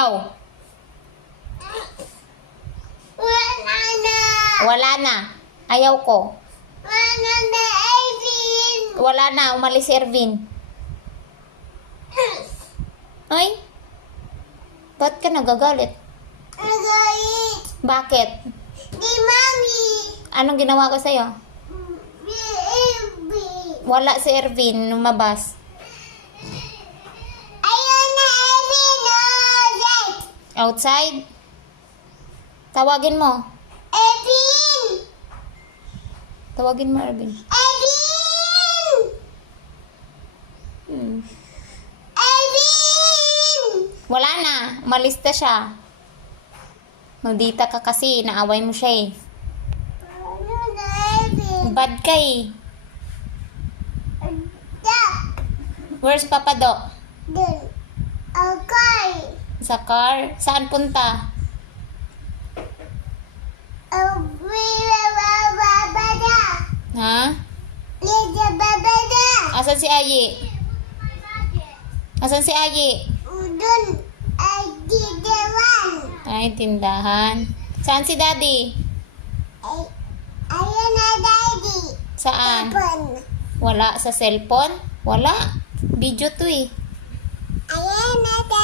daw? Wala na. Wala na. Ayaw ko. Wala na, Ervin. Wala na. Umalis si Ervin. Ay? Ba't ka nagagalit? Nagait. Bakit? Di mami. Anong ginawa ko sa'yo? Ervin. Wala si Ervin. Lumabas. Ayun na, Ervin. Oh, Outside? Tawagin mo. Ervin. Tawagin mo, Ervin. Ervin. Ervin. Wala na. Umalis na siya. Maldita ka kasi. Naaway mo siya eh. Ayun na, Ervin. Bad ka eh. Stop. Where's Papa Doc? Dun. Okay. Sa car? Saan punta? Ha? Asan si Ayi? Asan si Ayi? Dun. Di dewan. Ay, tindahan. Saan si Daddy? Ayun na, Daddy. Saan? Tapon. Wala sa cellphone? Wala. Video to eh. Ayun na, Daddy.